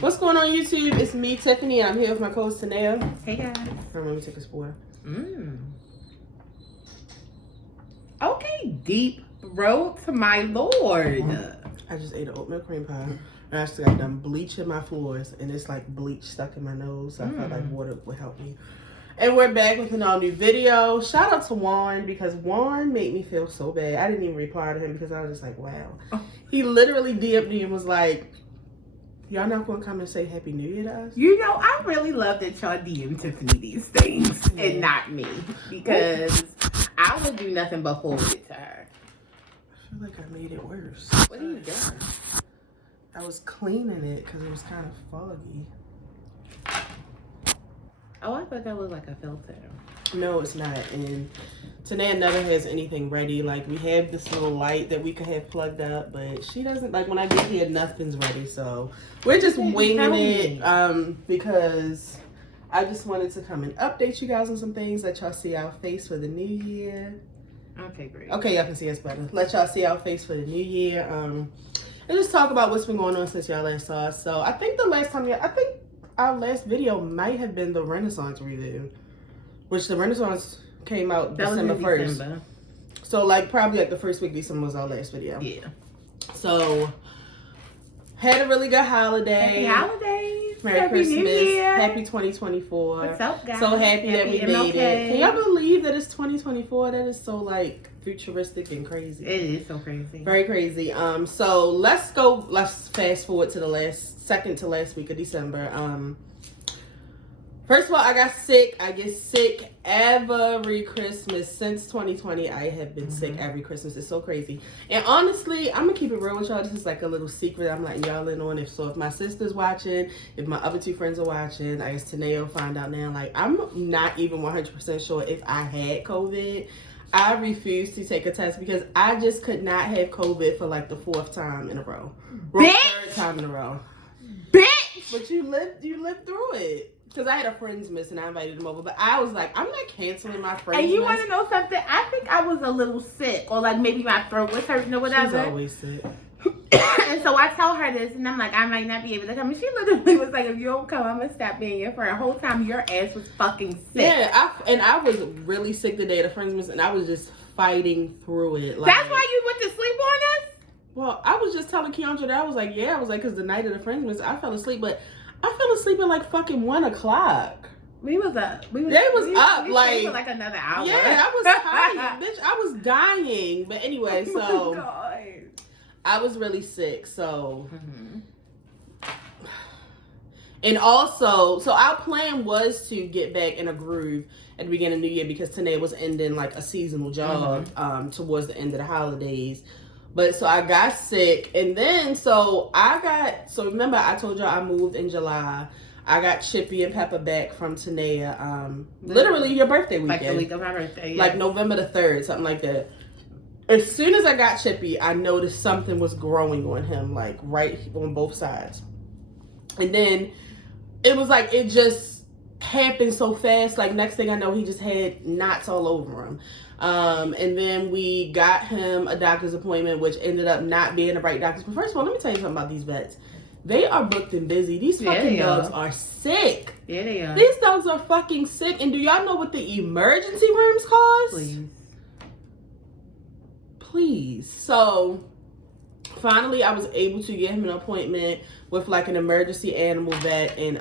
What's going on YouTube? It's me, Tiffany, and I'm here with my co-host Tanea. Hey guys. Let me take a spoiler. Okay, deep throat, my lord. I just ate an oatmeal cream pie. And I still got done bleaching my floors, and it's like bleach stuck in my nose. So I felt like water would help me. And we're back with an all new video. Shout out to Juan, because Juan made me feel so bad. I didn't even reply to him because I was just like, wow. He literally DM'd me and was like, y'all not gonna come and say Happy New Year to us? You know, I really love that y'all DM Tiffany these things and not me, because I would do nothing but forward it to her. I feel like I made it worse. What are you doing? I was cleaning it because it was kind of foggy. Oh, I thought that was like a filter. No, it's not. And Tanea never has anything ready. Like, we have this little light that we could have plugged up, but she doesn't. Like, when I get here, nothing's ready. So we're just winging it because I just wanted to come and update you guys on some things. Let y'all see our face for the new year. Okay, great. Okay, y'all can see us better. Let y'all see our face for the new year. And just talk about what's been going on since y'all last saw us. So I think our last video might have been the Renaissance review, which the Renaissance came out December 1st. So like probably like the first week of December was our last video. Yeah. So had a really good holiday. Happy holidays. Merry Happy Christmas. New Year. Happy 2024. What's up, guys? So happy that we made it. Can MLK. y'all believe that it's 2024? That is so like futuristic and crazy. It is so crazy. Very crazy. So let's fast forward to the second to last week of December. First of all, I got sick. I get sick every Christmas since 2020. I have been sick every Christmas. It's so crazy. And honestly, I'm gonna keep it real with y'all. This is like a little secret I'm letting y'all in on. If my sister's watching, if my other two friends are watching, I guess Tanea will find out now. Like, I'm not even 100% sure if I had COVID. I refused to take a test because I just could not have COVID for like the fourth time in a row. Third time in a row. Bitch! But you lived through it. Because I had a friend's miss and I invited them over. But I was like, I'm not canceling my friend's And you miss. want to know something? I think I was a little sick, or like maybe my throat was hurting or whatever. She's always sick. And so I tell her this, and I'm like, I might not be able to come. And she literally was like, if you don't come, I'm going to stop being your friend. The whole time your ass was fucking sick. Yeah, I was really sick the day of the friend's miss, and I was just fighting through it. Like, that's why you went to sleep on us? Well, I was just telling Keandra that I was like, because the night of the friend's miss, I fell asleep, but I fell asleep at like fucking 1 o'clock. We was up. We up stayed like for like another hour. Yeah, I was tired, bitch. I was dying. But anyway, so Oh my God. I was really sick. So, and also, so our plan was to get back in a groove at the beginning of the new year because Tanea was ending like a seasonal job towards the end of the holidays. But so I got sick, and then so remember I told y'all I moved in July. I got Chippy and Peppa back from Tanea, literally your birthday weekend. Like the week of my birthday, yeah. Like November the 3rd, something like that. As soon as I got Chippy, I noticed something was growing on him, like right on both sides. And then it was like, it just happened so fast. Like next thing I know, he just had knots all over him. And then we got him a doctor's appointment, which ended up not being the right doctor's. But first of all, let me tell you something about these vets. They are booked and busy. These fucking dogs are sick. Yeah, they are. These dogs are fucking sick. And do y'all know what the emergency rooms cost? Please. So finally I was able to get him an appointment with like an emergency animal vet. And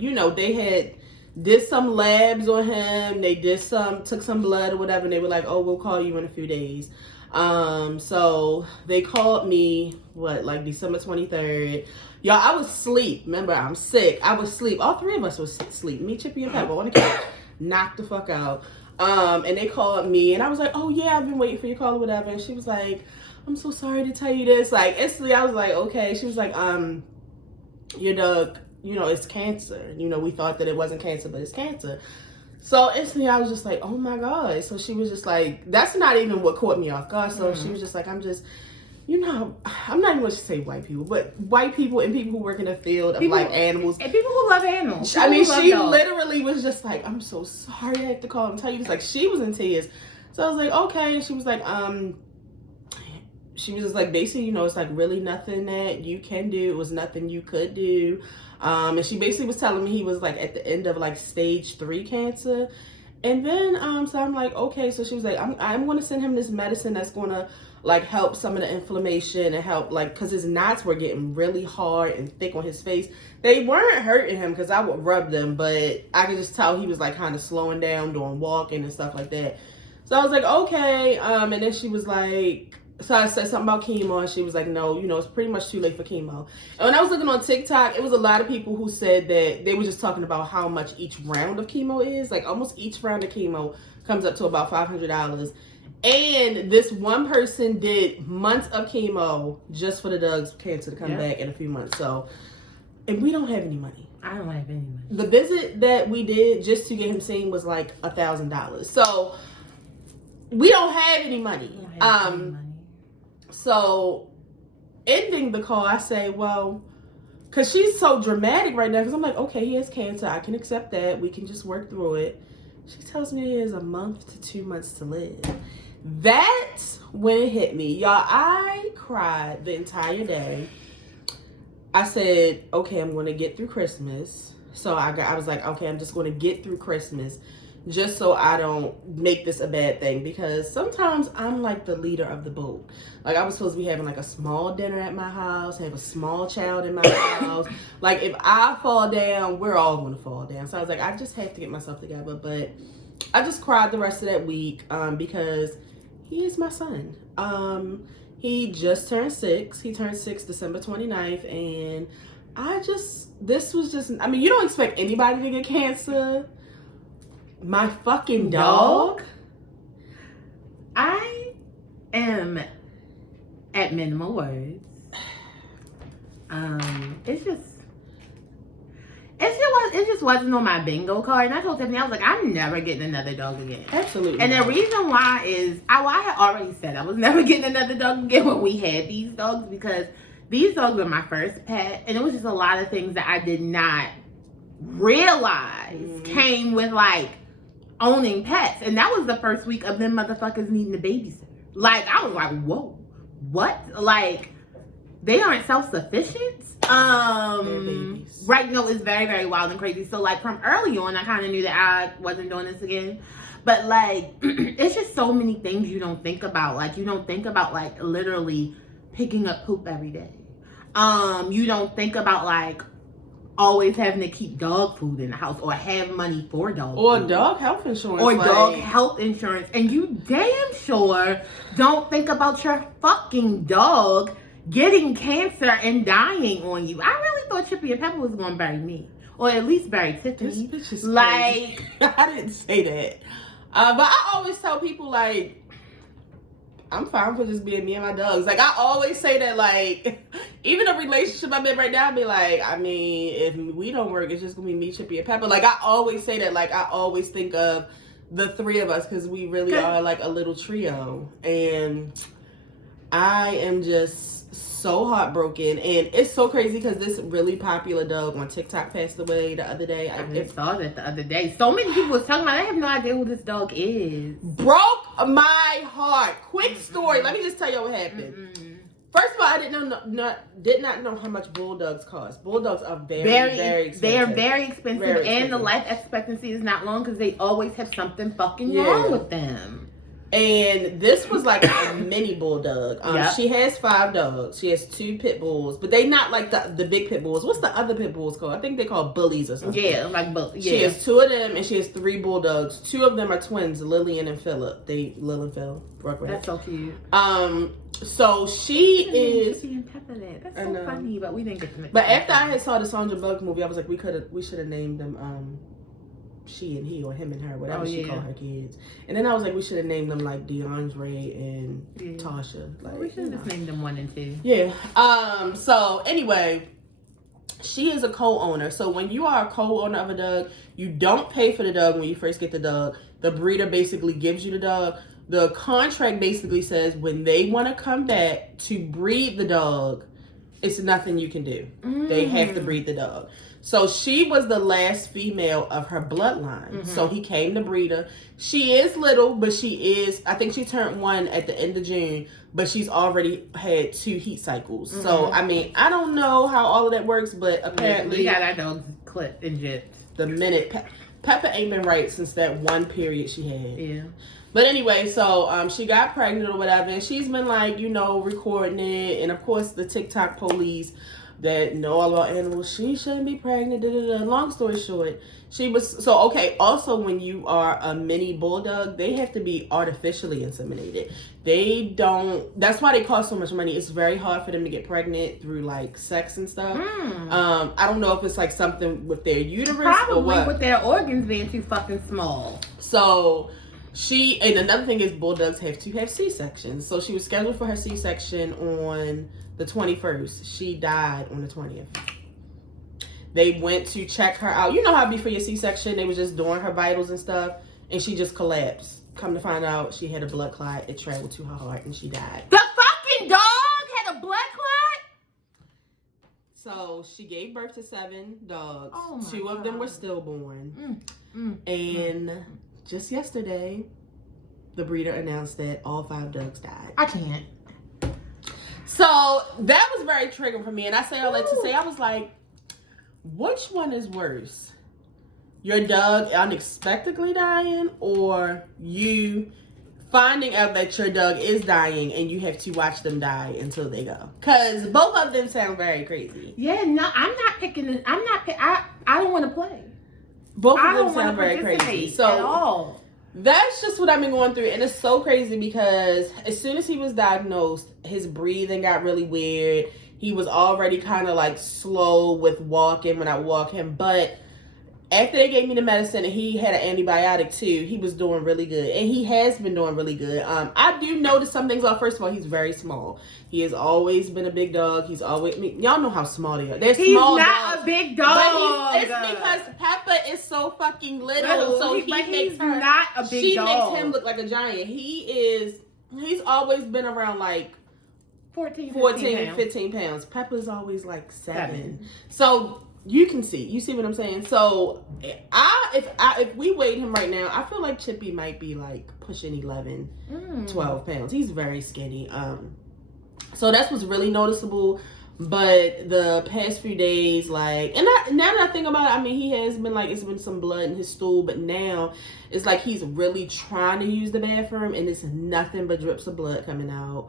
they did some labs on him. They took some blood or whatever, and they were like, oh, we'll call you in a few days. So they called me, like December 23rd. Y'all, I was asleep. Remember, I'm sick. I was asleep. All three of us was asleep. Me, Chippy, and Peppa on the couch. Knocked the fuck out. And they called me, and I was like, oh yeah, I've been waiting for your call or whatever. And she was like, I'm so sorry to tell you this. Like, instantly I was like, okay. She was like, your dog, it's cancer. We thought that it wasn't cancer, but it's cancer. So instantly I was just like, oh my God. So she was just like, that's not even what caught me off guard. So she was just like, I'm not even going to say white people, but white people and people who work in the field of like animals. And people who love animals. I mean, she literally was just like, I'm so sorry I have to call and tell you this. Like, she was in tears. So I was like, okay. And she was like, she was just like, basically, it's like really nothing that you can do. It was nothing you could do. And she basically was telling me he was like at the end of like stage 3 cancer. And then, so I'm like, okay. So she was like, I'm going to send him this medicine that's going to like help some of the inflammation and help like, cause his knots were getting really hard and thick on his face. They weren't hurting him cause I would rub them, but I could just tell he was like kind of slowing down, doing walking and stuff like that. So I was like, okay. And then she was like, so I said something about chemo, and she was like, no, it's pretty much too late for chemo. And when I was looking on TikTok, it was a lot of people who said that they were just talking about how much each round of chemo is. Like almost each round of chemo comes up to about $500. And this one person did months of chemo just for the Doug's cancer to come back in a few months. So, and we don't have any money. I don't have any money. The visit that we did just to get him seen was like $1,000. So we don't have any money. So ending the call, I say, well, because she's so dramatic right now, because I'm like, okay, he has cancer. I can accept that. We can just work through it. She tells me he has a month to 2 months to live. That's when it hit me. Y'all, I cried the entire day. I said, okay, I'm going to get through Christmas. So I was like, okay, I'm just going to get through Christmas just so I don't make this a bad thing, because sometimes I'm like the leader of the boat. Like I was supposed to be having like a small dinner at my house, have a small child in my house. Like if I fall down, we're all going to fall down. So I was like, I just have to get myself together. But I just cried the rest of that week because he is my son. He just turned 6. He turned 6 December 29th. And this was just, I mean, you don't expect anybody to get cancer. My fucking dog. I am at minimal words. It just wasn't on my bingo card. And I told Tiffany, I was like, I'm never getting another dog again. Absolutely. And the reason why is, I had already said I was never getting another dog again when we had these dogs, because these dogs were my first pet. And it was just a lot of things that I did not realize came with like owning pets. And that was the first week of them motherfuckers needing a babysitter. Like, I was like, whoa, what? Like, they aren't self-sufficient. Right, it's very, very wild and crazy. So like from early on, I kind of knew that I wasn't doing this again. But like, it's just so many things you don't think about. Like, you don't think about like literally picking up poop every day. You don't think about like always having to keep dog food in the house or have money for dog food. Dog health insurance. Or dog health insurance. And you damn sure don't think about your fucking dog getting cancer and dying on you. I really thought Chippy and Pepper was going to bury me. Or at least bury Tiffany. This bitch is like, I didn't say that. But I always tell people, like, I'm fine for just being me and my dogs. Like, I always say that, like, even a relationship I'm in right now, I'd be like, I mean, if we don't work, it's just going to be me, Chippy, and Pepper. Like, I always say that. Like, I always think of the three of us because we really are, like, a little trio. And I am just so heartbroken, and it's so crazy because this really popular dog on TikTok passed away the other day. I saw that the other day. So many people was talking about it. I have no idea who this dog is. Broke my heart. Quick story. Let me just tell you what happened. First of all, I did not know how much bulldogs cost. Bulldogs are very, very expensive. They are very expensive, Very expensive. And the life expectancy is not long because they always have something fucking wrong with them. And this was like a mini bulldog. She has 5 dogs. She has 2 pit bulls, but they not like the big pit bulls. What's the other pit bulls called? I think they're called bullies or something. Yeah, like bullies. Yeah. She has 2 of them, and she has 3 bulldogs. 2 of them are twins, Lillian and Philip. Lil and Phil. That's so cute. So she is. That's so funny, but we didn't get to make. But after I had saw the Sandra Bullock movie, I was like, we should have named them she and he, or him and her, whatever she called her kids. And then I was like, we should have named them like DeAndre and Tasha. Like, we should have just named them 1 and 2. Yeah. So anyway, she is a co-owner. So when you are a co-owner of a dog, you don't pay for the dog when you first get the dog. The breeder basically gives you the dog. The contract basically says when they want to come back to breed the dog, it's nothing you can do. They have to breed the dog. So she was the last female of her bloodline. So he came to breed her. She is little, but I think she turned 1 at the end of June, but she's already had 2 heat cycles. So, I mean, I don't know how all of that works, but apparently... We got our dogs clipped and jipped. The minute... Peppa ain't been right since that one period she had. Yeah. But anyway, so she got pregnant or whatever, and she's been like, you know, recording it. And of course, the TikTok police that know all about animals, she shouldn't be pregnant. Long story short, she was also, when you are a mini bulldog, they have to be artificially inseminated. They don't. That's why they cost so much money. It's very hard for them to get pregnant through like sex and stuff. I don't know if it's like something with their uterus probably or what. With their organs being too fucking small. So. And another thing is bulldogs have to have C-sections. So she was scheduled for her C-section on the 21st. She died on the 20th. They went to check her out. You know how before your C-section, they was just doing her vitals and stuff, and she just collapsed. Come to find out, she had a blood clot. It traveled to her heart, and she died. The fucking dog had a blood clot? So she gave birth to 7 dogs. Oh my 2 of them were stillborn. And... just yesterday, the breeder announced that all 5 dogs died. I can't. So that was very triggering for me. And I say all that to say, I was like, which one is worse? Your dog unexpectedly dying, or you finding out that your dog is dying and you have to watch them die until they go? Because both of them sound very crazy. Yeah, no, I'm not picking. I don't want to play. Both of them sound very crazy. So at all. That's just what I've been going through. And it's so crazy because as soon as he was diagnosed, his breathing got really weird. He was already kind of like slow with walking when I walk him. But after they gave me the medicine and he had an antibiotic too, he was doing really good. And he has been doing really good. I do notice some things off. First of all, he's very small. He has always been a big dog. He's always, y'all know how small they are. They're small dogs. He's not a big dog. But it's because Peppa is so fucking little. So he's not a big dog. She makes him look like a giant. He's always been around like 14, 15 pounds. Peppa's always like 7. So you see what I'm saying? So if we weighed him right now, I feel like Chippy might be like pushing 11, 12 pounds. He's very skinny. So that's what's really noticeable. But the past few days, like, and now that I think about it, I mean, he has been like, it's been some blood in his stool, but now it's like he's really trying to use the bathroom and it's nothing but drips of blood coming out.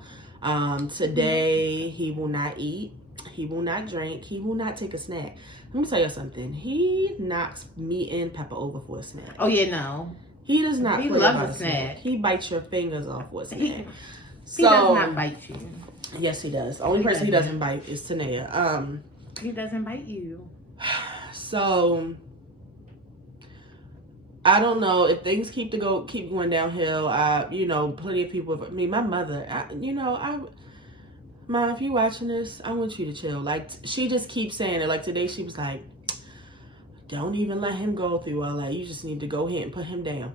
Today he will not eat, he will not drink, he will not take a snack. Let me tell you something. He knocks me and Peppa over for a snack. Oh yeah, no. He does not. He loves a snack. He bites your fingers off for a snack. He does not bite you. Yes, he does. The only person he doesn't bite is Tanea. He doesn't bite you. So I don't know if things keep going downhill. Plenty of people. My mother. Mom, if you're watching this, I want you to chill. Like, she just keeps saying it. Like, today she was like, don't even let him go through all that. You just need to go ahead and put him down.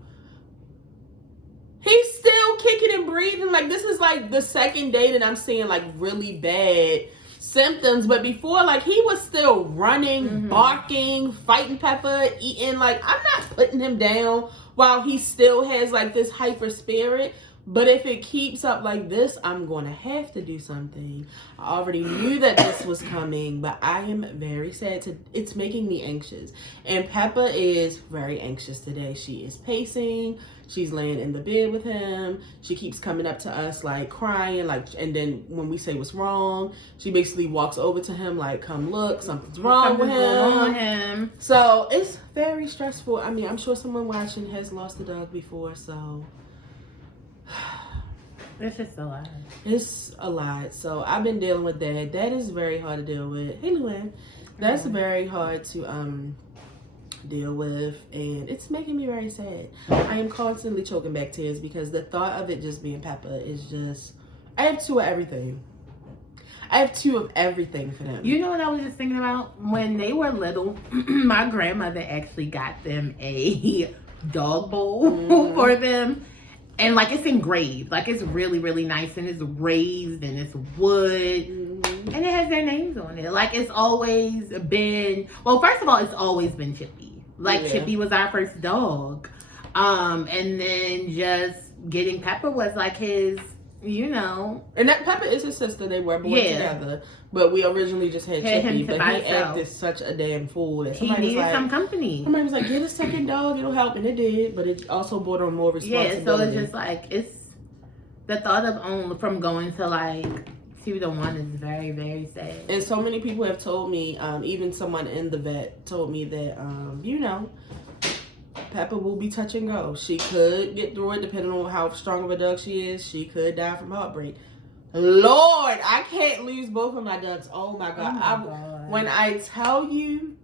He's still kicking and breathing. Like, this is like the second day that I'm seeing like really bad symptoms. But before, like, he was still running, barking, fighting Peppa, eating. Like, I'm not putting him down while he still has like this hyper spirit. But if it keeps up like this, I'm going to have to do something. I already knew that this was coming, but I am very sad. It's making me anxious. And Peppa is very anxious today. She is pacing. She's laying in the bed with him. She keeps coming up to us, like, crying. And then when we say what's wrong, she basically walks over to him, like, come look, something's wrong with him. So it's very stressful. I mean, I'm sure someone watching has lost a dog before, so... It's just a lot. It's a lot. So I've been dealing with that. That is very hard to deal with. Hey, Luann. That's very hard to deal with, and it's making me very sad. I am constantly choking back tears because the thought of it just being Peppa is just... I have 2 of everything. I have 2 of everything for them. You know what I was just thinking about? When they were little, my grandmother actually got them a dog bowl for them. And, like, it's engraved. Like, it's really, really nice. And it's raised and it's wood. And it has their names on it. Like, it's always been, well, first of all, it's always been Chippy. Like, Chippy was our first dog. And then just getting Pepper was like his, you know. And that Pepper is his sister. They were born together. But we originally just had Chippy. But he acted such a damn fool that he needed some company. Somebody was like, get a second dog, it'll help. And it did. But it also brought on more responsibility. Yeah, so it's just like, it's the thought of from going to like 2 to 1 is very, very sad. And so many people have told me, even someone in the vet told me that, you know, Pepper will be touch and go. She could get through it depending on how strong of a dog she is. She could die from heartbreak. Lord, I can't lose both of my dogs. Oh my God. God. When I tell you,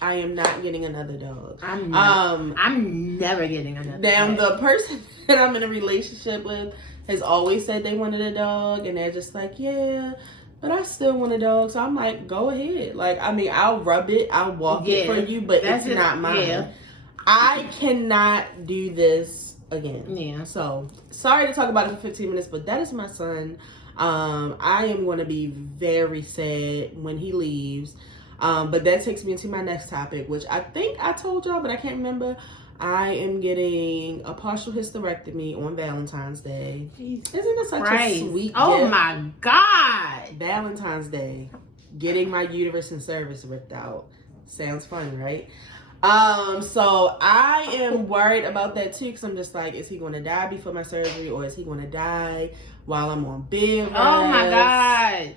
I am not getting another dog. I'm never getting another dog. The person that I'm in a relationship with has always said they wanted a dog, and they're just like, yeah, but I still want a dog. So I'm like, go ahead. Like, I mean, I'll rub it, I'll walk it for you, but it's not mine. Yeah. I cannot do this again. Yeah. So sorry to talk about it for 15 minutes, but that is my son. I am going to be very sad when he leaves. But that takes me into my next topic, which I think I told y'all, but I can't remember. I am getting a partial hysterectomy on Valentine's Day. Jesus Isn't it such a sweet gift? Oh my God. Valentine's Day. Getting my uterus and cervix ripped out. Sounds fun, right? So I am worried about that too, because I'm just like, is he going to die before my surgery, or is he going to die while I'm on bed rest? Oh my God.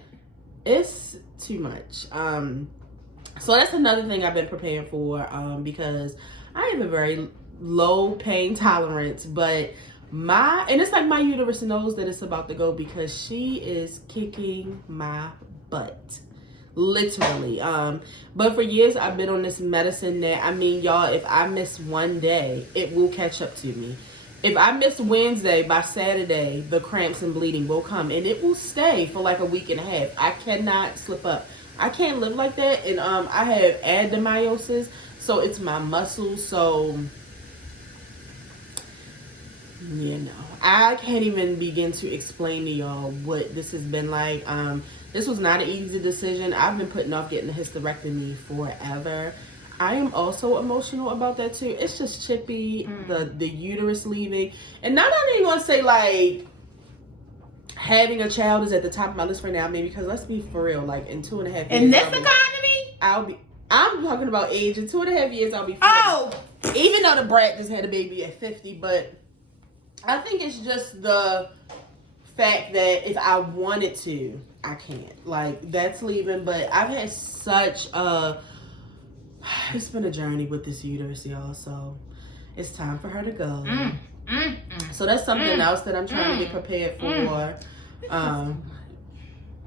It's too much. So that's another thing I've been preparing for, because I have a very low pain tolerance, but and it's like my uterus knows that it's about to go, because she is kicking my butt. Literally. But for years I've been on this medicine that, I mean, y'all, if I miss one day, it will catch up to me. If I miss Wednesday, by Saturday, the cramps and bleeding will come, and it will stay for like a week and a half. I cannot slip up. I can't live like that. And I have adenomyosis, so it's my muscles. So, you know, I can't even begin to explain to y'all what this has been like. This was not an easy decision. I've been putting off getting a hysterectomy forever. I am also emotional about that too. It's just Chippy, the uterus leaving. And I'm not even going to say like having a child is at the top of my list right now. I mean, because let's be for real, like in 2.5 years. In this economy? I'm talking about age. In 2.5 years, I'll be 40. Oh! Even though the brat just had a baby at 50, but I think it's just the fact that if I wanted to, I can't. Like, that's leaving. But I've had such a... It's been a journey with this uterus, y'all. So it's time for her to go. So that's something else that I'm trying to get prepared for.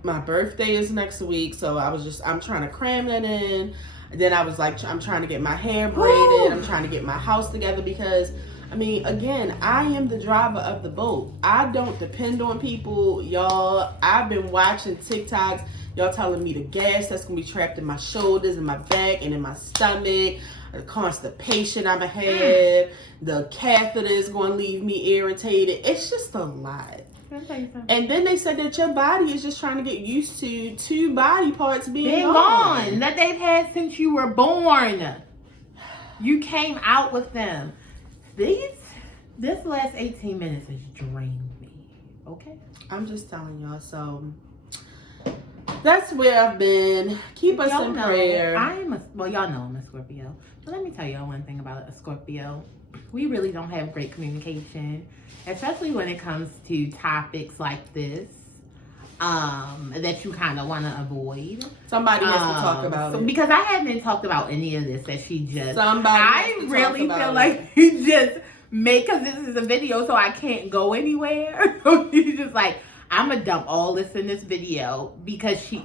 My birthday is next week, so I'm trying to cram that in. Then I was like, I'm trying to get my hair braided. I'm trying to get my house together, because I mean, again, I am the driver of the boat. I don't depend on people, y'all. I've been watching TikToks. Y'all telling me the gas that's going to be trapped in my shoulders and my back and in my stomach. The constipation I'm going to have. The catheter is going to leave me irritated. It's just a lot. And then they said that your body is just trying to get used to 2 body parts being gone. That they've had since you were born. You came out with them. This last 18 minutes has drained me. Okay? I'm just telling y'all. So that's where I've been. Keep us in prayer. Y'all know I'm a Scorpio. But let me tell y'all one thing about a Scorpio. We really don't have great communication, especially when it comes to topics like this, that you kind of want to avoid. Somebody has to talk about it. Because I haven't talked about any of this that she just... I really feel like you just because this is a video, so I can't go anywhere. So she's just like, I'm going to dump all this in this video because we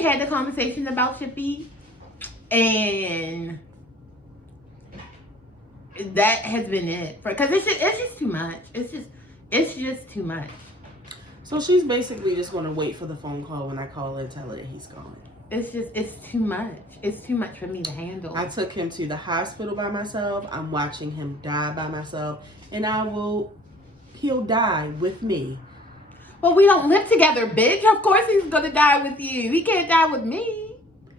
had the conversation about Chippy, and that has been it. Because it's just too much. It's just too much. So she's basically just going to wait for the phone call when I call her and tell her that he's gone. It's too much. It's too much for me to handle. I took him to the hospital by myself. I'm watching him die by myself. And he'll die with me. Well, we don't live together, bitch. Of course he's gonna die with you. He can't die with me.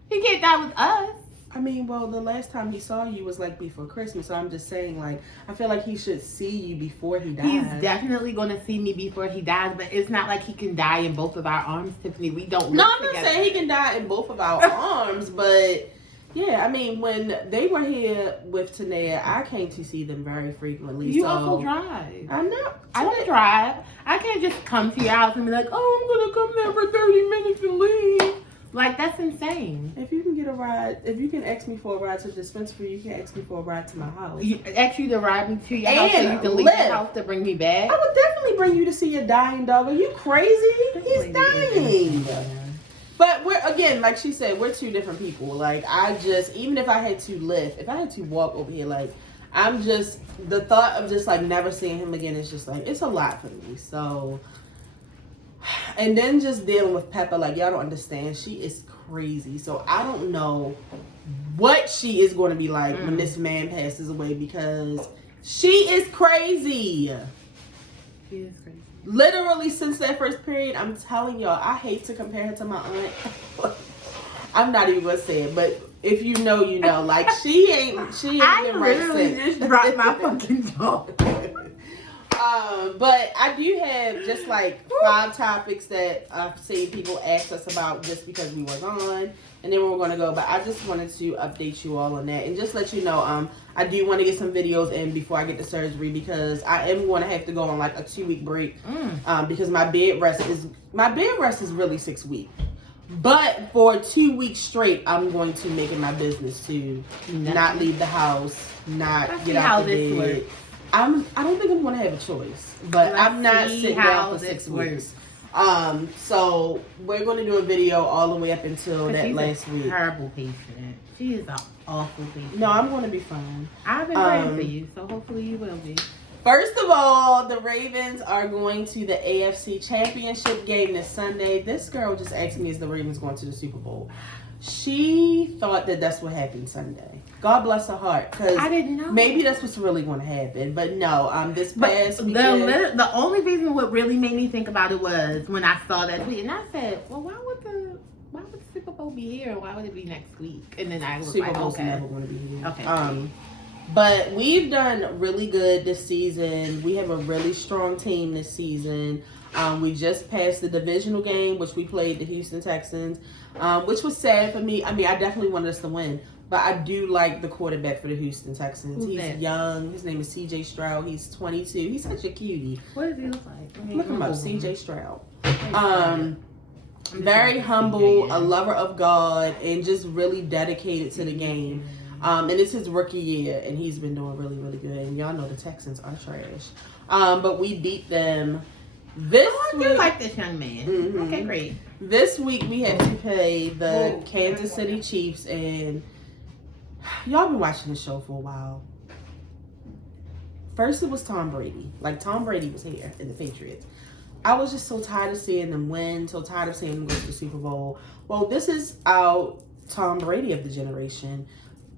He can't die with us. I mean, well, the last time he saw you was like before Christmas, so I'm just saying, like, I feel like he should see you before he dies. He's definitely gonna see me before he dies, but it's not like he can die in both of our arms, Tiffany. We don't live No, I'm together. not saying he can die in both of our arms, but yeah, I mean, when they were here with Tanea, I came to see them very frequently. You so also drive. I'm not. I don't drive. I can't just come to your house and be like, oh, I'm gonna come there for 30 minutes and leave. Like, that's insane. If you can get a ride, if you can ask me for a ride to the dispensary, you can ask me for a ride to my house. You ask you to ride me to your house so And you can leave live. your house to bring me back? I would definitely bring you to see your dying dog. Are you crazy? He's dying. But we're, again, like she said, we're two different people. Like, I just, even if I had to live, if I had to walk over here, like, I'm just, the thought of just, like, never seeing him again is just, like, it's a lot for me. So, and then just dealing with Peppa, like, y'all don't understand. She is crazy. So, I don't know what she is going to be like when this man passes away, because she is crazy. She is crazy. Literally since that first period, I'm telling y'all, I hate to compare her to my aunt. I'm not even gonna say it, but if you know, you know. Like, she ain't been right literally since. just dropped my fucking jaw. But I do have just like 5 topics that I've seen people ask us about just because we was on, and then we're gonna go. But I just wanted to update you all on that and just let you know. I do want to get some videos in before I get the surgery, because I am going to have to go on like a 2-week break. Because my bed rest is really 6 weeks. But for 2 weeks straight, I'm going to make it my business to not leave the house, not get out the bed. I don't think I'm going to have a choice, but I'm not sitting down for 6 weeks. So we're going to do a video all the way up until that last week. Terrible patient. She is an awful patient. No, I'm going to be fine. I've been praying for you, so hopefully you will be. First of all, the Ravens are going to the AFC Championship game this Sunday. This girl just asked me, is the Ravens going to the Super Bowl? She thought that that's what happened Sunday. God bless her heart, because I didn't know. Maybe that's what's really going to happen. But no, this past weekend, the only reason what really made me think about it was when I saw that tweet, and I said, well, why would the Super Bowl be here? Why would it be next week? And then I was Super like, Bowl's okay, never going to be here. okay. But we've done really good this season. We have a really strong team this season. We just passed the divisional game, which we played the Houston Texans, which was sad for me. I mean, I definitely wanted us to win, but I do like the quarterback for the Houston Texans. Who's He's that? Young. His name is CJ Stroud. He's 22. He's such a cutie. What does he look like? Look him up, CJ Stroud. Very humble, a lover of God, and just really dedicated to the game. And it's his rookie year, and he's been doing really, really good. And y'all know the Texans are trash. But we beat them this week. I like this young man. Mhm. Okay, great. This week we have to play the Kansas City Chiefs, and y'all been watching the show for a while. First it was Tom Brady. Like, Tom Brady was here in the Patriots. I was just so tired of seeing them win, so tired of seeing them go to the Super Bowl. Well, this is our Tom Brady of the generation.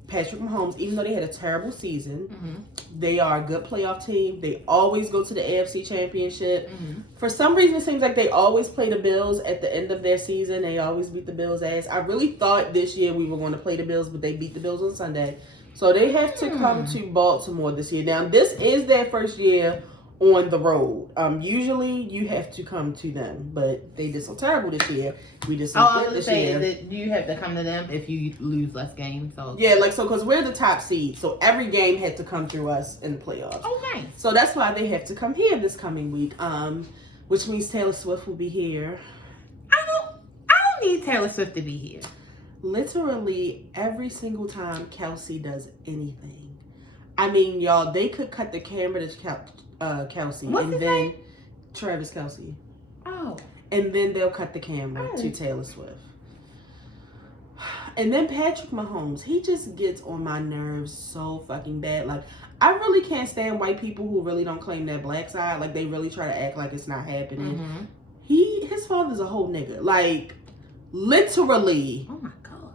Patrick Mahomes, even though they had a terrible season, they are a good playoff team. They always go to the AFC Championship. For some reason, it seems like they always play the Bills at the end of their season. They always beat the Bills' ass. I really thought this year we were going to play the Bills, but they beat the Bills on Sunday. So they have to come to Baltimore this year. Now, this is their first year on the road. Usually you have to come to them, but they did so terrible this year. We did so I good was this year. saying that you have to come to them if you lose less games. So Yeah, like, so because we're the top seed, so every game had to come through us in the playoffs. okay. So that's why they have to come here this coming week. Which means Taylor Swift will be here. I don't need Taylor Swift to be here. Literally every single time Kelsey does anything. I mean, y'all, they could cut the camera to Kelsey, What's and his then name? Travis Kelsey, Oh. and then they'll cut the camera to Taylor Swift. And then Patrick Mahomes, he just gets on my nerves so fucking bad. Like, I really can't stand white people who really don't claim their black side. Like, they really try to act like it's not happening. His father's a whole nigga. Like, literally. Oh my god.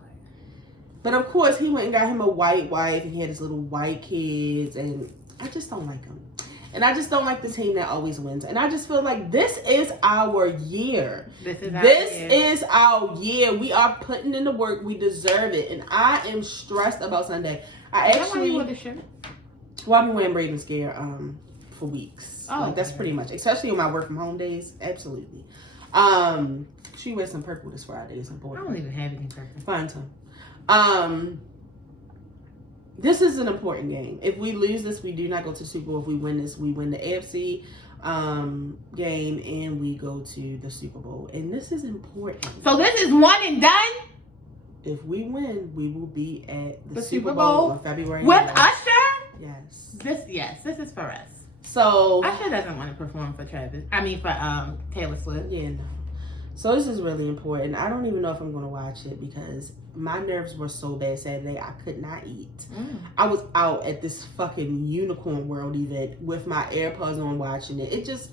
But of course, he went and got him a white wife, and he had his little white kids, and I just don't like him. And I just don't like the team that always wins. And I just feel like this is our year. This is our year. We are putting in the work. We deserve it. And I am stressed about Sunday. I actually... Why the shirt? Well, I've been wearing Ravens gear for weeks. Oh, like, that's pretty much, especially on my work from home days. Absolutely. She wears some purple this Friday. It's important. I don't even have any purple. Find some. This is an important game. If we lose this, we do not go to Super Bowl. If we win this, we win the AFC game and we go to the Super Bowl. And this is important. So this is one and done? If we win, we will be at the Super Bowl on February with 9th. Usher? Yes. This is for us. So Usher doesn't want to perform for Taylor Swift. Yeah, no. So this is really important. I don't even know if I'm going to watch it because my nerves were so bad Saturday. I could not eat. I was out at this fucking Unicorn World event with my AirPods on watching it. It just...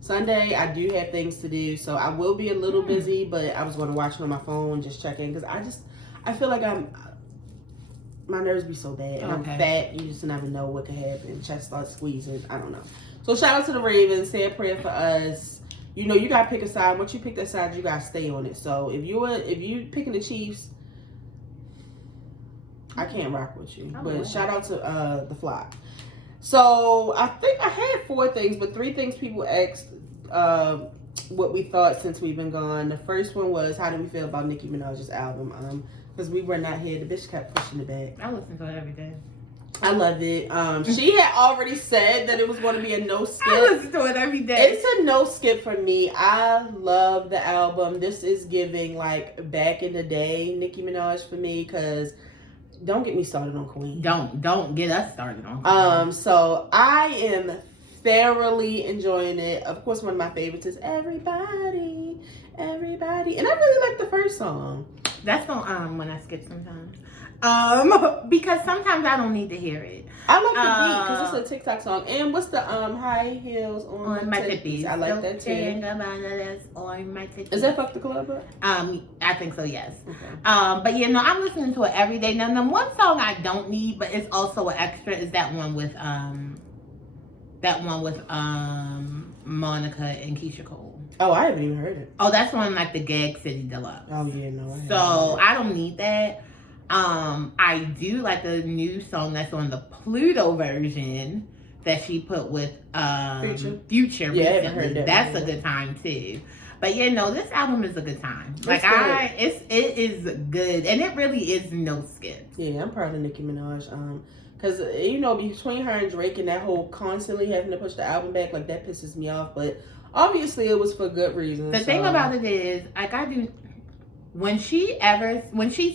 Sunday, I do have things to do, so I will be a little busy, but I was going to watch it on my phone, just check in, because I feel like my nerves be so bad, and I'm fat, you just never know what could happen. Chest starts squeezing, I don't know. So shout out to the Ravens, say a prayer for us. You know, you got to pick a side. Once you pick that side, you got to stay on it. So if you picking the Chiefs, I can't rock with you. But shout out to the Flock. So I think I had 4 things, but 3 things people asked what we thought since we've been gone. The first one was, how do we feel about Nicki Minaj's album? Because we were not here. The bitch kept pushing it back. I listen to it every day. I love it. She had already said that it was going to be a no skip. I listen to it every day. It's a no skip for me. I love the album. This is giving like back in the day Nicki Minaj for me, because don't get me started on Queen. Don't get us started on Queen. So I am thoroughly enjoying it. Of course, one of my favorites is Everybody, Everybody. And I really like the first song. That's the one I skip sometimes. Because sometimes I don't need to hear it. I like the beat because it's a TikTok song. And what's the high heels on my titties? I like that too. On my titties. Is that Fuck the Club, bro? I think so, yes. Okay. But yeah, no, I'm listening to it every day. Now, the one song I don't need, but it's also an extra, is that one with Monica and Keisha Cole. Oh, I haven't even heard it. Oh, that's on like the Gag City Deluxe. Oh yeah, no. So I don't need that. I do like the new song that's on the Pluto version that she put with Future yeah, recently. I haven't heard that. That's a good time too. But yeah, no, this album is a good time. It is good, and it really is no skip. Yeah, I'm proud of Nicki Minaj. Because you know, between her and Drake and that whole constantly having to push the album back, like that pisses me off. But obviously, it was for good reasons. The thing about it is, like I do. When she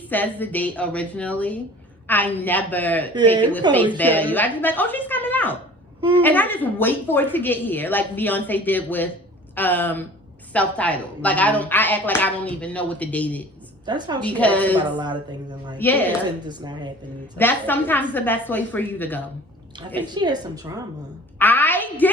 says the date originally, I never take it with face value. I just be like, oh, she's coming out. And I just wait for it to get here, like Beyonce did with Self-Titled. Like I act like I don't even know what the date is. That's how she acts about a lot of things in life. Yeah. Pretend it's not happening. That's sometimes the best way for you to go. I think she has some trauma. I do.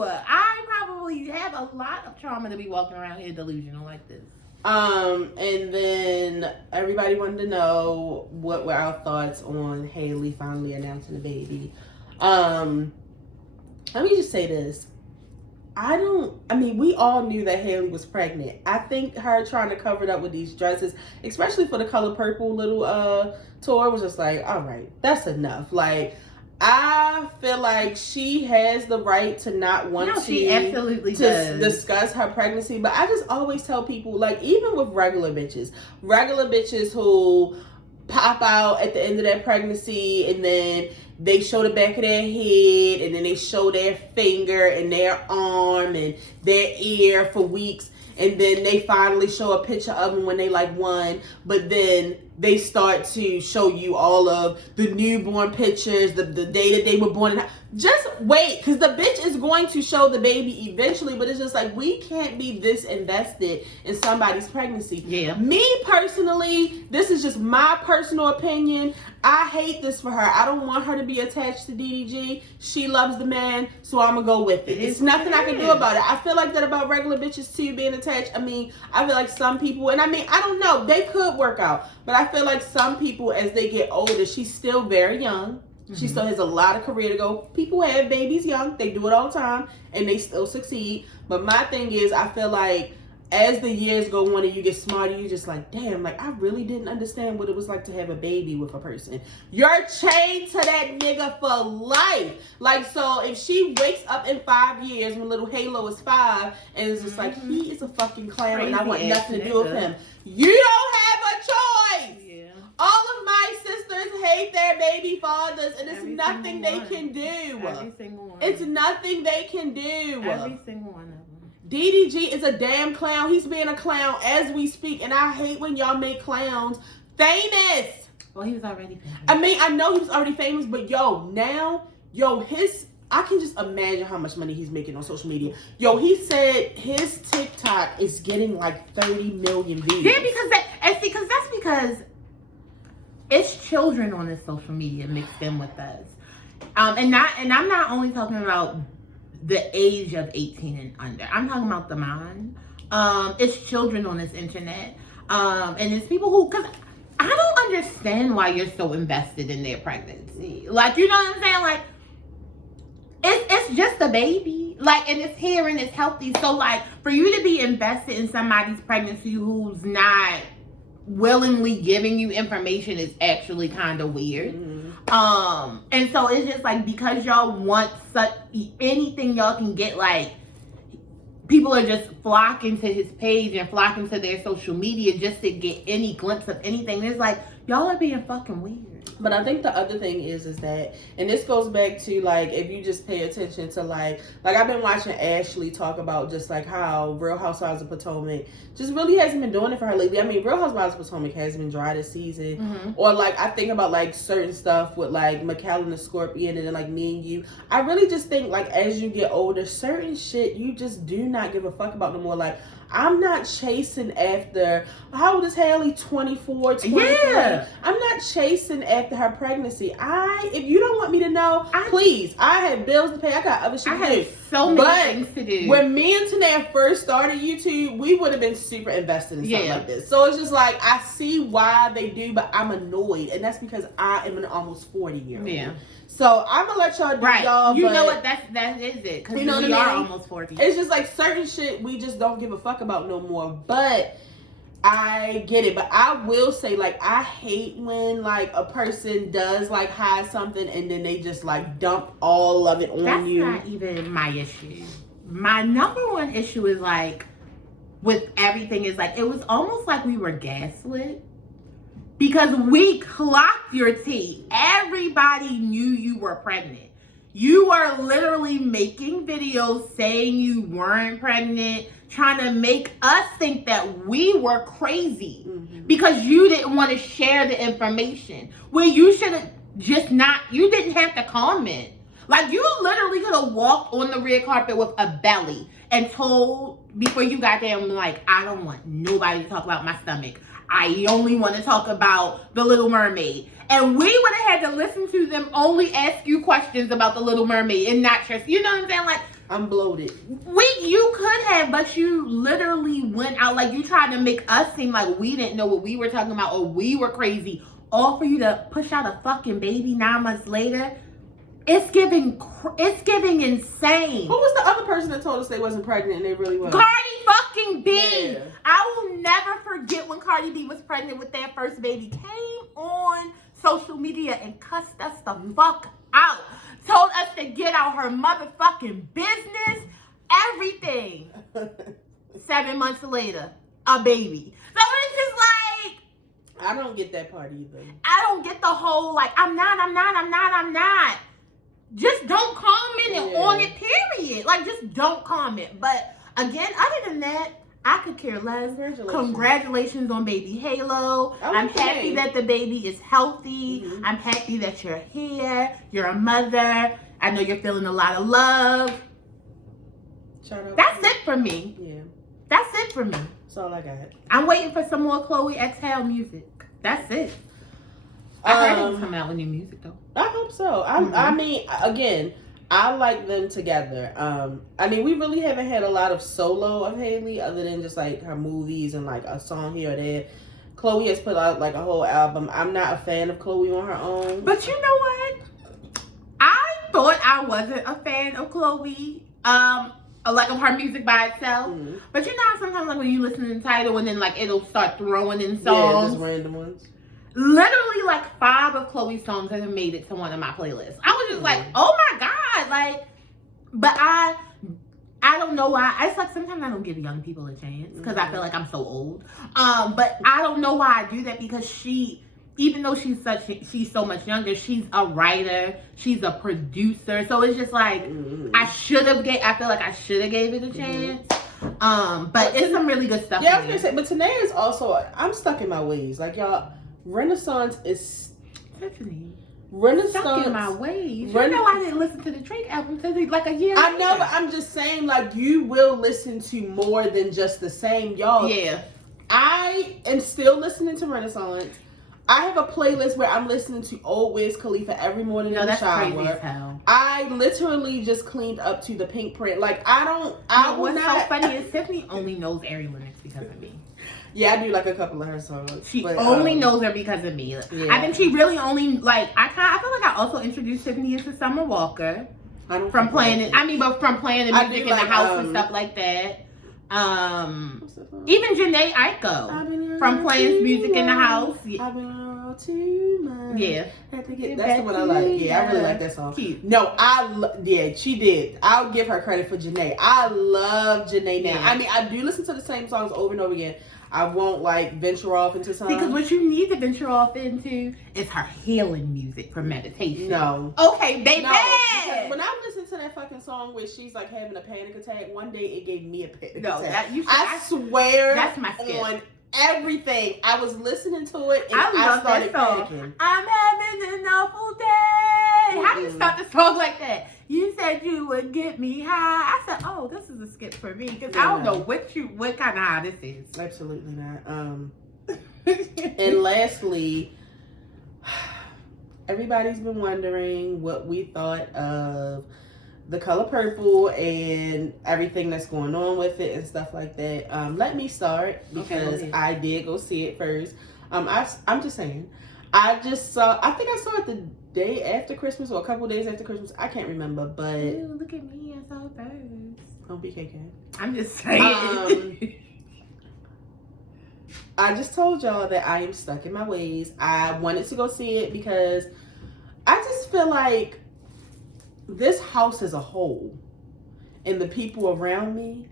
I probably have a lot of trauma to be walking around here delusional like this. And then everybody wanted to know what were our thoughts on Hailey finally announcing the baby. Let me just say this. We all knew that Hailey was pregnant. I think her trying to cover it up with these dresses, especially for the Color Purple little tour, was just like, all right, that's enough. Like, I feel like she has the right to not want to discuss her pregnancy. But I just always tell people, like, even with regular bitches who pop out at the end of their pregnancy and then they show the back of their head and then they show their finger and their arm and their ear for weeks, and then they finally show a picture of them when they like 1, but then they start to show you all of the newborn pictures, the day that they were born. Just wait, because the bitch is going to show the baby eventually, but it's just like, we can't be this invested in somebody's pregnancy. Yeah. Me personally, this is just my personal opinion. I hate this for her. I don't want her to be attached to DDG. She loves the man, so I'm going to go with it. It's nothing I can do about it. I feel like that about regular bitches too, being attached. I feel like some people, and I don't know, they could work out, but I feel like some people, as they get older, she's still very young. She still has a lot of career to go. People have babies young. They do it all the time. And they still succeed. But my thing is, I feel like as the years go on and you get smarter, you just like, damn, like, I really didn't understand what it was like to have a baby with a person. You're chained to that nigga for life. Like, so if she wakes up in 5 years when little Halo is 5 and it's just like, he is a fucking clown and I want nothing to do with him. You don't have a choice. Yeah. All of my sisters hate their baby fathers, and it's nothing they can do. Every single one. It's nothing they can do. Every single one of them. DDG is a damn clown. He's being a clown as we speak, and I hate when y'all make clowns famous. Well, he was already famous. I mean, I know he was already famous, but I can just imagine how much money he's making on social media. He said his TikTok is getting like 30 million views. Yeah, because that's because it's children on this social media mixed in with us. And I'm not only talking about the age of 18 and under. I'm talking about the mind. It's children on this internet. And it's people who, because I don't understand why you're so invested in their pregnancy. Like, you know what I'm saying? Like, it's just a baby. Like, and it's here and it's healthy. So, like, for you to be invested in somebody's pregnancy who's not willingly giving you information is actually kind of weird. And so it's just like, because y'all want anything y'all can get, like, people are just flocking to his page and flocking to their social media just to get any glimpse of anything. It's like, y'all are being fucking weird. But I think the other thing is that, and this goes back to, like, if you just pay attention to, like I've been watching Ashley talk about just, like, how Real Housewives of Potomac just really hasn't been doing it for her lately. I mean, Real Housewives of Potomac has been dry this season. Or, like, I think about, like, certain stuff with, like, McAllen the Scorpion and then, like, Me and You. I really just think, like, as you get older, certain shit you just do not give a fuck about no more. Like, I'm not chasing after, how old is Haley? 24, 23? Yeah. I'm not chasing after her pregnancy. If you don't want me to know, please. I have bills to pay. I got other shit to do. I have so many things to do. When me and Tanae first started YouTube, we would have been super invested in something like this. So it's just like, I see why they do, but I'm annoyed. And that's because I am an almost 40-year-old. Yeah. So I'm gonna let y'all do y'all. You know what? That is it. Because you know we are almost 40. It's just like certain shit we just don't give a fuck about no more. But I get it. But I will say, like, I hate when, like, a person does, like, hide something and then they just, like, dump all of it on you. That's not even my issue. My number one issue is, like, with everything is, like, it was almost like we were gaslit. Because we clocked your tea. Everybody knew you were pregnant. You were literally making videos saying you weren't pregnant, trying to make us think that we were crazy because you didn't want to share the information. Where you should have just you didn't have to comment. Like, you literally could have walked on the red carpet with a belly and told, before you got there, I'm like, I don't want nobody to talk about my stomach. I only want to talk about The Little Mermaid. And we would have had to listen to them only ask you questions about The Little Mermaid and not just, you know what I'm saying? Like, I'm bloated. You could have, but you literally went out, like, you tried to make us seem like we didn't know what we were talking about or we were crazy. All for you to push out a fucking baby 9 months later. It's giving insane. Who was the other person that told us they wasn't pregnant and they really was? Cardi fucking B. Yeah. I will never forget when Cardi B was pregnant with their first baby. Came on social media and cussed us the fuck out. Told us to get out her motherfucking business. Everything. 7 months later, a baby. So it's just like, I don't get that part either. I don't get the whole, like, I'm not. Just don't comment on it, period. Like, just don't comment. But again, other than that, I could care less. Congratulations on baby Halo. I'm happy that the baby is healthy. I'm happy that you're here. You're a mother. I know you're feeling a lot of love. That's it for me. Yeah. That's it for me. That's all I got. I'm waiting for some more Chloe Exhale music. That's it. I heard him come out with new music though. I hope so. I mean, again, I like them together. I mean, we really haven't had a lot of solo of Haley other than just like her movies and like a song here or there. Chloe has put out like a whole album. I'm not a fan of Chloe on her own. But you know what? I wasn't a fan of Chloe. Like of her music by itself. But you know how sometimes like when you listen to the title and then like it'll start throwing in songs. Yeah, just random ones. Literally like 5 of Chloe's songs have made it to one of my playlists. I was just like, oh my God. Like, but I don't know why. It's like sometimes I don't give young people a chance because I feel like I'm so old. But I don't know why I do that because even though she's so much younger, she's a writer, she's a producer. So it's just like I feel like I should have gave it a chance. But it's some really good stuff. Yeah, I was gonna say, but Tanae is also, I'm stuck in my ways. Like y'all, Renaissance is Tiffany. Renaissance. Stuck in my ways. You know I didn't listen to the Drake album until like a year. I know, but I'm just saying, like you will listen to more than just the same, y'all. Yeah. I am still listening to Renaissance. I have a playlist where I'm listening to old Wiz Khalifa every morning in the shower. Crazy as hell. I literally just cleaned up to the Pink Print. Like what's so funny is Tiffany only knows Ari Lennox because of me. Yeah, I do like a couple of her songs. She only knows her because of me. Yeah. I think she really only like I feel like I also introduced Tiffany into Summer Walker. From playing the music in the house and stuff like that. Even Janae Aiko from playing music in the house. I've been around too much. Yeah, that's the one I like. Yeah, I really like that song. Cute. No, she did. I'll give her credit for Janae. I love Janae now. Yeah. I mean, I do listen to the same songs over and over again. I won't like venture off into something. Because what you need to venture off into is her healing music for meditation. No. Okay, baby. No, because when I listened to that fucking song where she's like having a panic attack, one day it gave me a panic attack. I swear that's my skip. On everything. I was listening to it and I started that song. panicking. I'm having an awful day. How do you start the song like that? You said you would get me high. I said, oh, this is a skip for me because I don't know what kind of high this is. Absolutely not. And lastly, everybody's been wondering what we thought of The Color Purple and everything that's going on with it and stuff like that. Let me start because I did go see it first. I'm just saying. I think I saw it the day after Christmas or a couple days after Christmas. I can't remember, but ooh, look at me, I saw it first. Don't be KK. I'm just saying. I just told y'all that I am stuck in my ways. I wanted to go see it because I just feel like this house as a whole and the people around me,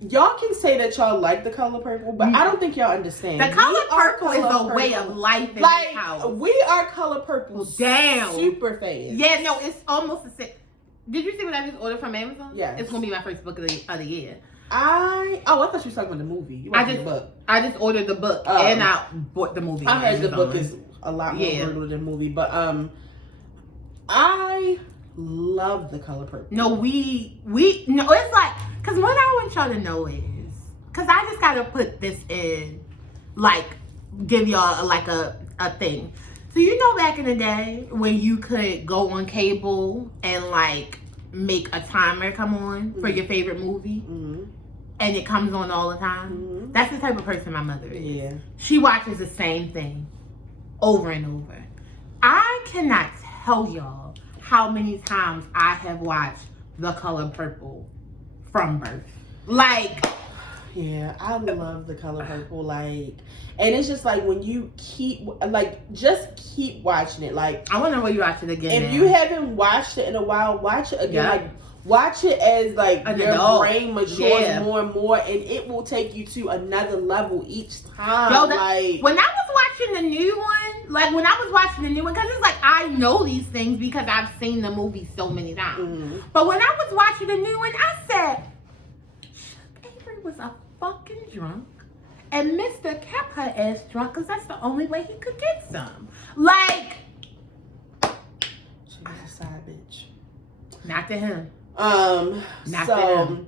y'all can say that y'all like The Color Purple, but I don't think y'all understand. The Color Purple is a way of life in like, this house. We are Color Purple super fans. Yeah, no, it's almost the same. Did you see what I just ordered from Amazon? Yeah. It's going to be my first book of the year. I thought you were talking about the movie. You watched the book. I just ordered the book and I bought the movie. I heard the book is a lot more brutal than the movie, but I love The Color Purple. No, it's like, because what I want y'all to know is, because I just got to put this in, like, give y'all like a thing. So you know back in the day when you could go on cable and like make a timer come on for your favorite movie and it comes on all the time? That's the type of person my mother is. Yeah. She watches the same thing over and over. I cannot tell y'all how many times I have watched The Color Purple from birth. Like, yeah, I love The Color Purple. Like, and it's just like when you keep watching it. Like, I want to rewatch it again. If you haven't watched it in a while, watch it again. Yeah. Like, watch it as like your brain matures more and more, and it will take you to another level each time. Yo, like when I was watching the new one, because it's like I know these things because I've seen the movie so many times. But when I was watching the new one, I said, Chuck Avery was a fucking drunk, and Mr. kept her ass drunk because that's the only way he could get some. Like, she was a side bitch. Not to him. So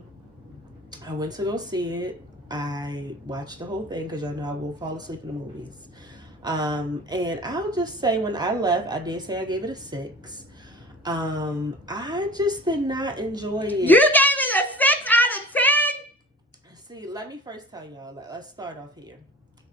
I went to go see it. I watched the whole thing because y'all know I will fall asleep in the movies. And I'll just say when I left, I did say I gave it a 6. I just did not enjoy it. You gave it a 6 out of 10? See, let me first tell y'all. Let's start off here.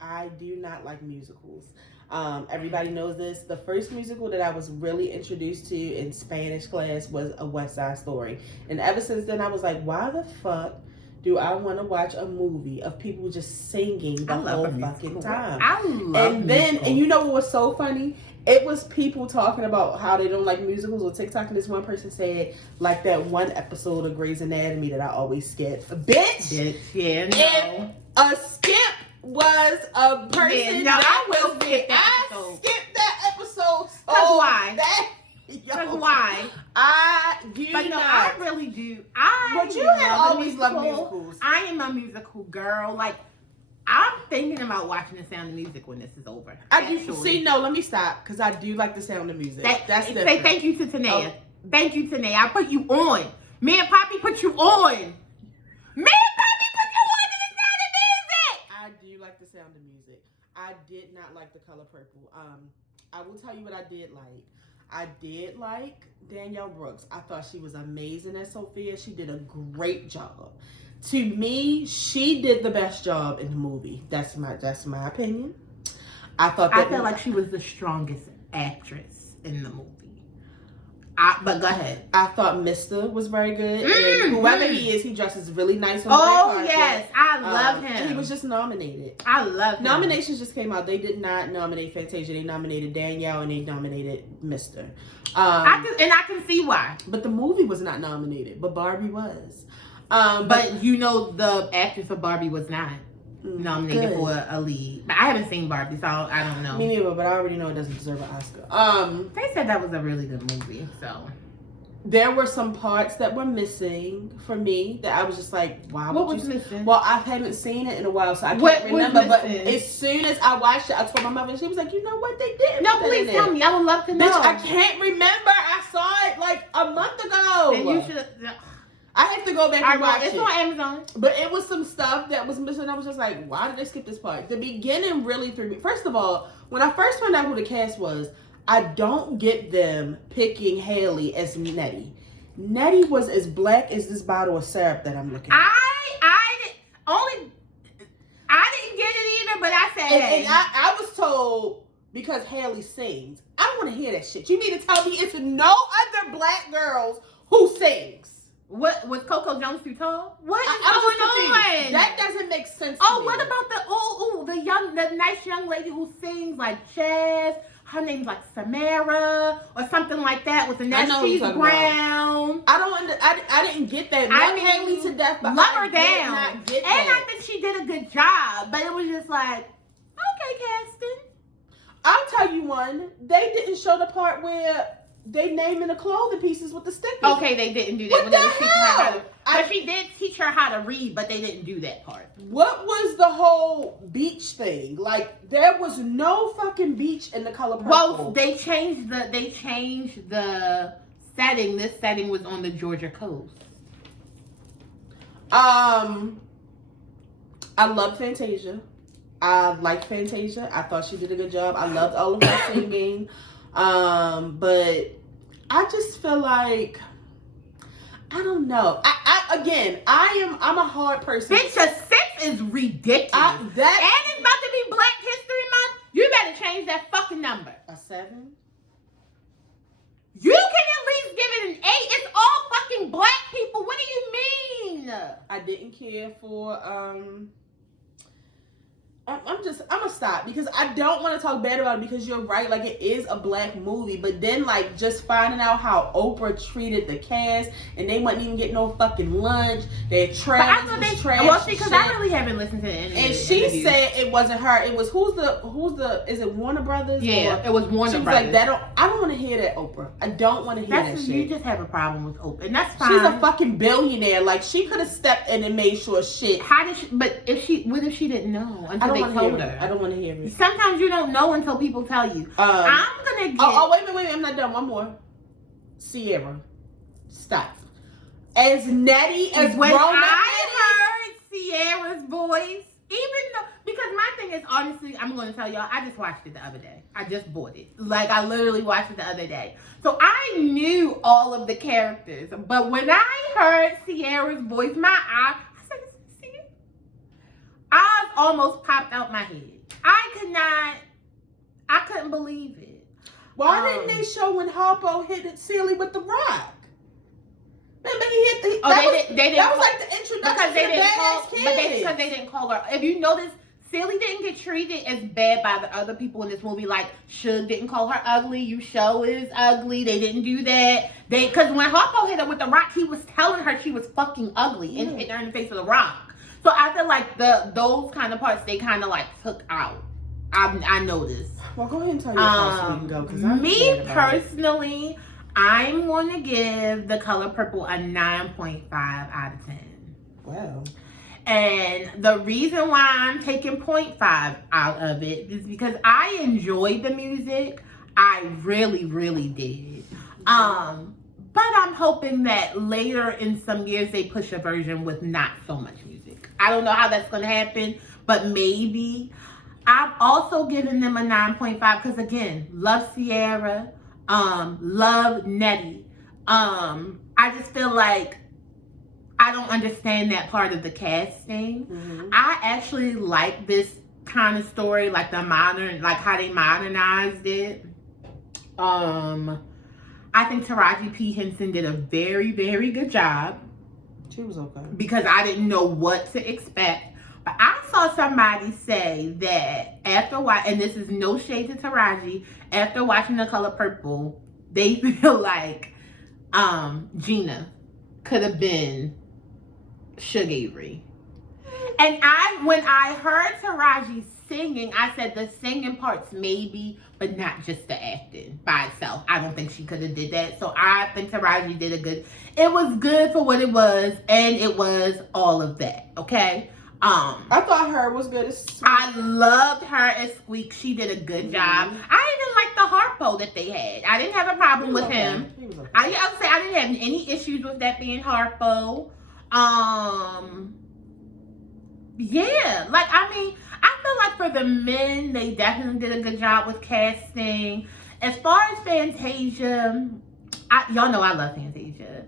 I do not like musicals. Everybody knows this. The first musical that I was really introduced to in Spanish class was A West Side Story. And ever since then, I was like, why the fuck do I want to watch a movie of people just singing the whole fucking time? I love musicals. And you know what was so funny? It was people talking about how they don't like musicals on TikTok, and this one person said, like that one episode of Grey's Anatomy that I always skip. Bitch, yeah, no. A skip was a person I will skip that episode. I skipped that episode. Because why? Because why? I do but no, not. I really do. But you have always loved musicals. I am a musical girl. Like, I'm thinking about watching The Sound of Music when this is over. I do. See, no, let me stop because I do like The Sound of Music. That's different. Say thank you to Tanea. Oh. Thank you, Tanea. I put you on. Me and Poppy put you on. Me and Poppy put you on to The Sound of Music. I do like The Sound of Music. I did not like The Color Purple. I will tell you what I did like. I did like Danielle Brooks. I thought she was amazing as Sophia. She did a great job. To me, she did the best job in the movie. That's my opinion. I felt like she was the strongest actress in the movie. But go ahead. I thought Mr. was very good. And whoever he is, he dresses really nice on the red carpet. Yes, I love him. And he was just nominated. I love him. Nominations just came out. They did not nominate Fantasia. They nominated Danielle and they nominated Mr. I can see why. But the movie was not nominated, but Barbie was. But you know the actress for Barbie was not nominated for a lead. But I haven't seen Barbie, so I don't know. Me neither, but I already know it doesn't deserve an Oscar. They said that was a really good movie, so. There were some parts that were missing for me that I was just like, wow. What was missing? Well, I haven't seen it in a while, so I can't remember. But as soon as I watched it, I told my mother, and she was like, you know what, they did. No, please tell me. I would love to know. Bitch, I can't remember. I saw it like a month ago. And you should. I have to go back and watch it. It's on Amazon. But it was some stuff that was missing. I was just like, why did they skip this part? The beginning really threw me. First of all, when I first found out who the cast was, I don't get them picking Haley as Nettie. Nettie was as black as this bottle of syrup that I'm looking at. I didn't get it either, but I said, and I was told because Haley sings. I don't want to hear that shit. You need to tell me it's no other black girls who sings. What was Coco Jones too tall? What is going on? That doesn't make sense. To me. What about the nice young lady who sings like jazz? Her name's like Samara or something like that with the She's brown. I didn't get that. Love Haley to death, but love her down. I think she did a good job, but it was just like, okay, casting. I'll tell you one. They didn't show the part where they naming the clothing pieces with the stickers. Okay, they didn't do that. What the hell? But she did teach her how to read, but they didn't do that part. What was the whole beach thing? Like, there was no fucking beach in The Color Purple. Well, they changed the setting. This setting was on the Georgia coast. I love Fantasia. I like Fantasia. I thought she did a good job. I loved all of her singing. But I just feel like, I don't know. I'm a hard person. Bitch, a 6 is ridiculous. And it's about to be Black History Month. You better change that fucking number. A 7? You can at least give it an 8. It's all fucking black people. What do you mean? I didn't care for, I'm gonna stop because I don't want to talk bad about it because you're right, like it is a black movie, but then like just finding out how Oprah treated the cast and they wouldn't even get no fucking lunch, their trash was trash. Well, see, because I really haven't listened to the interview. And she said it wasn't her. It was who's the is it Warner Brothers? Yeah, it was Warner Brothers. Like I don't want to hear that, Oprah. I don't want to hear that shit. You just have a problem with Oprah, and that's fine. She's a fucking billionaire. Like she could have stepped in and made sure shit. How did she? But what if she didn't know until they told her? I don't want to hear it. Sometimes you don't know until people tell you. I'm gonna get. Wait! I'm not done. One more. Sierra, stop. As Nettie as when I heard Sierra's voice, even though because my thing is honestly, I'm gonna tell y'all, I just watched it the other day. I just bought it. Like I literally watched it the other day. So I knew all of the characters, but when I heard Sierra's voice, my eyes almost popped out my head. I couldn't believe it. Why didn't they show when Harpo hit Celie with the rock? Remember he they didn't. That was like the introduction because to the badass kids. Because they didn't call her. If you notice, Celie didn't get treated as bad by the other people in this movie. Like Suge didn't call her ugly. You show is ugly. They didn't do that. Because when Harpo hit her with the rock, he was telling her she was fucking ugly and hit her in the face with a rock. So I feel like those kind of parts they kind of like took out. I noticed. Well, go ahead and tell your part so you can go. Because me personally, I'm going to give The Color Purple a 9.5 out of 10. Wow. And the reason why I'm taking 0.5 out of it is because I enjoyed the music. I really, really did. But I'm hoping that later in some years they push a version with not so much music. I don't know how that's going to happen, but maybe. I've also given them a 9.5 because again, love Sierra, love Nettie. I just feel like I don't understand that part of the casting. Mm-hmm. I actually like this kind of story, like like how they modernized it. I think Taraji P. Henson did a very, very good job. She was okay. Because I didn't know what to expect. But I saw somebody say that after watching, and this is no shade to Taraji, after watching The Color Purple, they feel like Gina could have been Suge Avery. And when I heard Taraji singing, I said the singing parts maybe, but not just the acting by itself. I don't think she could have did that. So I think Taraji did it was good for what it was, and it was all of that, okay? I thought her was good as Squeak. I loved her as Squeak. She did a good job. I even liked the Harpo that they had. I didn't have a problem with him. Okay. I would say I didn't have any issues with that being Harpo. Yeah, like I mean, I feel like for the men, they definitely did a good job with casting. As far as Fantasia, y'all know I love Fantasia.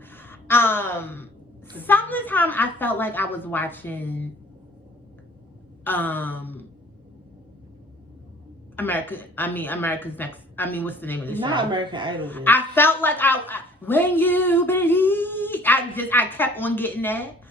Some of the time I felt like I was watching America's Next. What's the name of the show? Not American Idol. I felt like when you believe. I kept on getting that.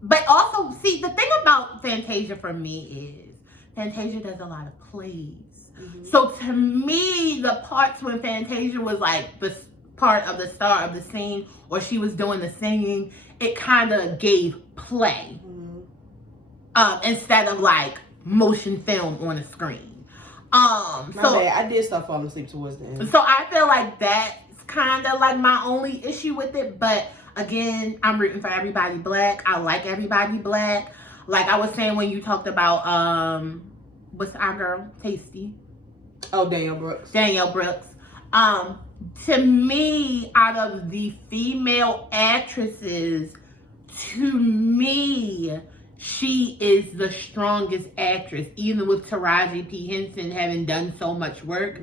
But also, see, the thing about Fantasia for me is Fantasia does a lot of plays. Mm-hmm. So to me, the parts when Fantasia was like the part of the star of the scene, or she was doing the singing, it kind of gave play. Mm-hmm. Instead of like motion film on a screen. My bad. I did start falling asleep towards the end. So I feel like that's kind of like my only issue with it. But again, I'm rooting for everybody black. I like everybody black. Like I was saying when you talked about what's our girl? Tasty. Oh, Danielle Brooks. To me, out of the female actresses, to me, she is the strongest actress. Even with Taraji P. Henson having done so much work,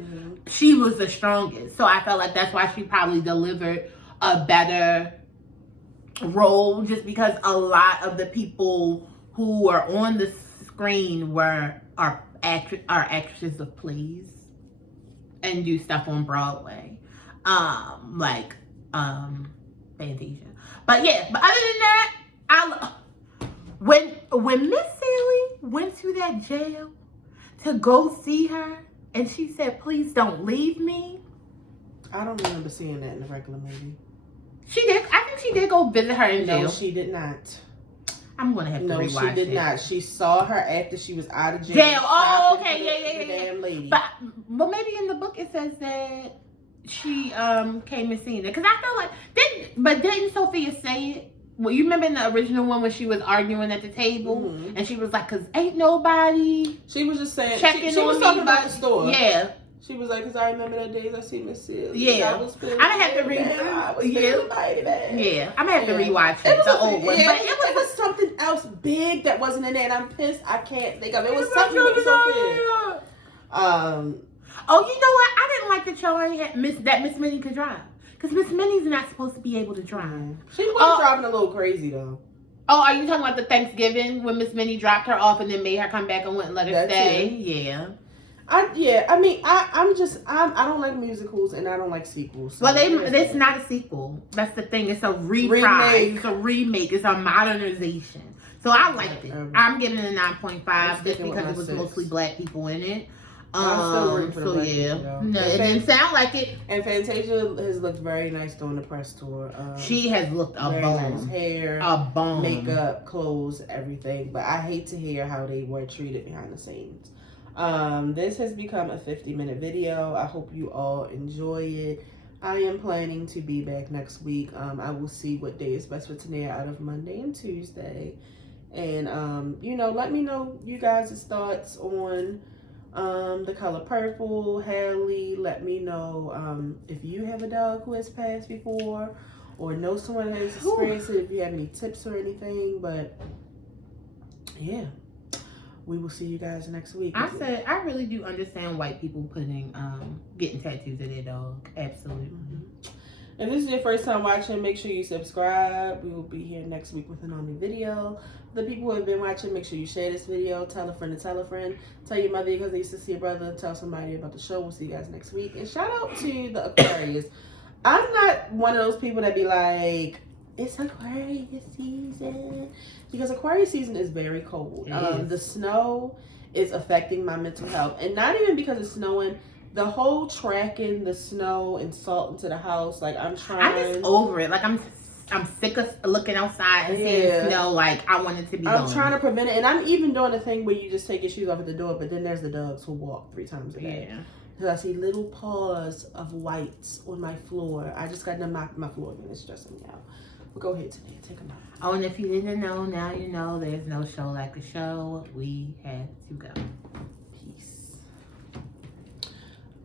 she was the strongest. So I felt like that's why she probably delivered a better role, just because a lot of the people who are on the screen are actresses of plays and do stuff on Broadway, like Fantasia. But yeah, but other than that, when Miss Celie went to that jail to go see her, and she said, "Please don't leave me." I don't remember seeing that in the regular movie. She did. I think she did go visit her in jail. No, she did not. I'm gonna have to rewatch it. No, she did not. She saw her after she was out of jail. Oh, okay, yeah. Damn lady. But maybe in the book it says that she came and seen it, because I felt like didn't Sophia say it? Well, you remember in the original one when she was arguing at the table, and she was like, "Cause ain't nobody." She was just saying checking she was talking about the store. Yeah. She was like, "Cause I remember that days I seen Miss Celie." Yeah. I was feeling I'm gonna have to read it. Yeah. I'm gonna have to rewatch it. The old one. But it was something else big that wasn't in there, and I'm pissed. I can't think of it. It was something that was so big. Oh, you know what? I didn't like that y'all ain't had that Miss Minnie could drive. Because Miss Minnie's not supposed to be able to drive. She was driving a little crazy, though. Oh, are you talking about the Thanksgiving when Miss Minnie dropped her off and then made her come back and wouldn't let her That's stay? it. Yeah. I don't like musicals and I don't like sequels. So Well, it's not a sequel. That's the thing. It's a reprise. It's a remake. It's a modernization. So I liked it. I'm giving it a 9.5 just because it was mostly black people in it. I'm still rooting for the black people, though. No, it didn't sound like it. And Fantasia has looked very nice during the press tour. She has looked a bomb. Nice hair, a bomb, makeup, clothes, everything. But I hate to hear how they were treated behind the scenes. This has become a 50-minute video. I hope you all enjoy it. I am planning to be back next week. I will see what day is best for Tanea out of Monday and Tuesday. And, let me know you guys' thoughts on the color purple. Haley, let me know if you have a dog who has passed before or know someone that has experienced it, if you have any tips or anything. But, yeah. We will see you guys next week. I really do understand white people getting tattoos of their dog. Absolutely. If this is your first time watching, make sure you subscribe. We will be here next week with another video. The people who have been watching, make sure you share this video. Tell a friend to tell a friend. Tell your mother because they used to see your brother. Tell somebody about the show. We'll see you guys next week. And shout out to the Aquarius. I'm not one of those people that be like, it's Aquarius season. Because Aquarius season is very cold. The snow is affecting my mental health. And not even because it's snowing. The whole tracking the snow and salt into the house. Like, I'm just over it. Like, I'm sick of looking outside and seeing snow. Like, I want it to be gone. Trying to prevent it. And I'm even doing the thing where you just take your shoes off at the door. But then there's the dogs who walk 3 times a day. Yeah. So I see little paws of whites on my floor. I just got to mop my floor and it's stressing me out. But go ahead today. Take them out. Oh, and if you didn't know, now you know there's no show like the show. We had to go.